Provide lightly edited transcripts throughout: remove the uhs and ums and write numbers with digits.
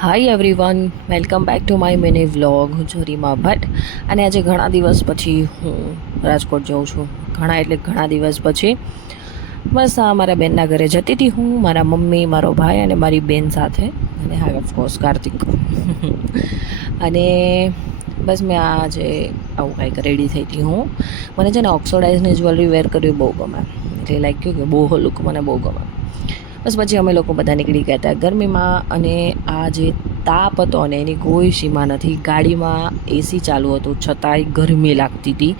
Hi everyone, welcome back to my mini vlog. હું છું રીમા ભટ્ટ અને આજે ઘણા દિવસ પછી હું રાજકોટ જાઉં છું. ઘણા દિવસ પછી બસ આ મારા બેનના ઘરે જતી હતી હું, મારા મમ્મી, મારો ભાઈ અને મારી બેન સાથે, અને હા ઓફકોર્સ કાર્તિક. અને બસ મેં આજે આવું કંઈક રેડી થઈ હતી હું. મને છે ને ઓક્સોડાઇઝની જ્વેલરી વેર કરવી બહુ ગમે, એટલે લાગ્યું કે બહુ લુક મને બહુ ગમે. બસ પછી અમે લોકો બધા નીકળી ગયા હતા ગરમીમાં, અને આ જે તાપ હતો અને એની કોઈ સીમા નથી. ગાડીમાં એસી ચાલુ હતું છતાંય ગરમી લાગતી હતી,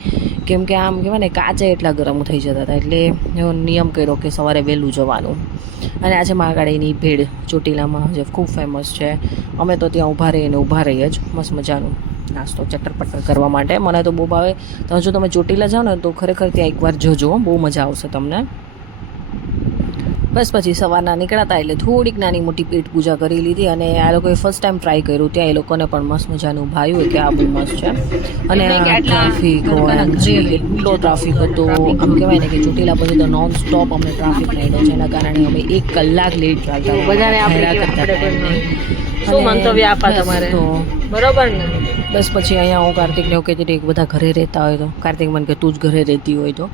કેમ કે આમ કહેવાય ને કાચે એટલા ગરમ થઈ જતા હતા. એટલે એવો નિયમ કર્યો કે સવારે વહેલું જવાનું. અને આજે મહાકાળીની ભેળ ચોટીલામાં જે ખૂબ ફેમસ છે, અમે તો ત્યાં ઊભા રહીએ જ મસ્ત મજાનું નાસ્તો ચટર-પટર કરવા માટે. મને તો બહુ ભાવે. તો જો તમે ચોટીલા જાઓ ને તો ખરેખર ત્યાં એકવાર જજો, બહુ મજા આવશે તમને. બસ પછી સવારના નીકળ્યા એટલે થોડીક નાની મોટી પેટ પૂજા કરી લીધી, અને આ લોકોએ ફર્સ્ટ ટાઈમ ટ્રાય કર્યું. ત્યાં એ લોકોને પણ મસ્ત મજાનું ભાવ્યું કે આ બહુ મસ્ત છે. અને ટ્રાફિક એટલો ટ્રાફિક હતો, આમ કહેવાય ને કે ચોટીલા પછી તો નોન સ્ટોપ અમને ટ્રાફિક નડ્યો છે. એના કારણે અમે 1 કલાક લેટ ચાલતા શું મંતવ્ય આપા તમારે તો બરોબર ને. બસ પછી અહીંયા હું કાર્તિકને એવું કહેતી હતી કે બધા ઘરે રહેતા હોય તો, કાર્તિક મને કે તું જ ઘરે રહેતી હોય તો.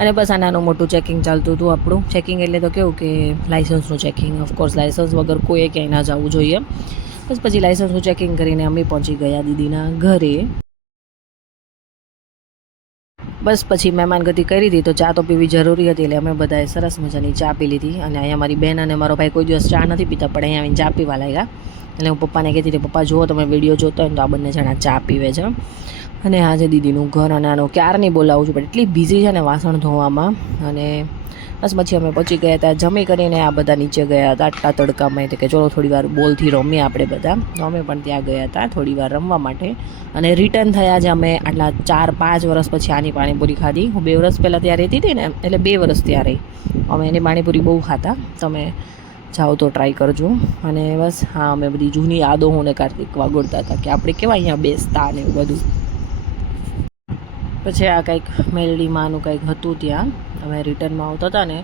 અને બસ આ નાનું મોટું ચેકિંગ ચાલતું હતું આપણું. ચેકિંગ એટલે તો કેવું કે લાઇસન્સનું ચેકિંગ. ઓફકોર્સ લાઇસન્સ વગર કોઈએ ક્યાંય ના જવું જોઈએ. બસ પછી લાઇસન્સનું ચેકિંગ કરીને અમે પહોંચી ગયા દીદીના ઘરે. બસ પછી મહેમાનગતિ કરી હતી તો ચા તો પીવી જરૂરી હતી, એટલે અમે બધાએ સરસ મજાની ચા પી લીધી. અને અહીંયા મારી બેન અને મારો ભાઈ કોઈ દિવસ ચા નથી પીતા, પણ અહીંયા આવીને ચા પીવા લાગ્યા. એટલે હું પપ્પાને કહેતી હતી, પપ્પા જુઓ તમે વિડીયો જોતો હોય ને તો આ બંને જણા ચા પીવે છે. અને આજે દીદીનું ઘર, અને આનો ક્યારની બોલાવું છું પણ એટલી બિઝી છે ને વાસણ ધોવામાં. અને બસ પછી અમે પહોંચી ગયા હતા. જમી કરીને આ બધા નીચે ગયા હતા આટલા તડકામાં, તો કે ચલો થોડી વાર બોલથી રમીએ આપણે બધા. તો અમે પણ ત્યાં ગયા હતા થોડી વાર રમવા માટે. અને રિટર્ન થયા જ અમે આટલા 4-5 વર્ષ પછી આની પાણીપુરી ખાધી. હું 2 વર્ષ પહેલાં ત્યાં રહેતી હતી ને, એટલે 2 વર્ષ ત્યાં રહી. અમે એની પાણીપુરી બહુ ખાતા. તમે જાઓ તો ટ્રાય કરજો. અને બસ હા, અમે બધી જૂની યાદો હું ને કાર્તિક વાગોળતા હતા કે આપણે કેવા અહીંયા બેસતા ને એવું બધું. પછી આ કંઈક મેલડીમાંનું કંઈક હતું ત્યાં. અમે રિટર્નમાં આવતા હતા ને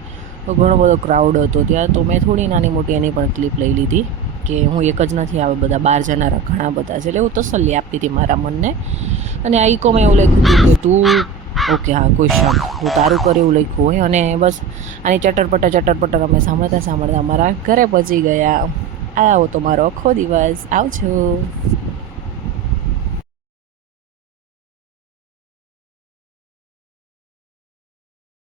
તો ઘણો બધો ક્રાઉડ હતો ત્યાં. તો મેં થોડી નાની મોટી એની પણ ક્લિપ લઈ લીધી કે હું એક જ નથી, આવે બધા બહાર જનારા ઘણા બધા છે. એટલે એવું તસલ્લી આપતી હતી મારા મનને. અને આ ઇકોમાં એવું લખ્યું હતું કે તું ઓકે હા કોઈ શક તું તારું કરે એવું લખ્યું હોય. અને બસ આની ચટર અમે સાંભળતા અમારા ઘરે પહોંચી ગયા. આવો તો મારો આખો દિવસ. આવજો.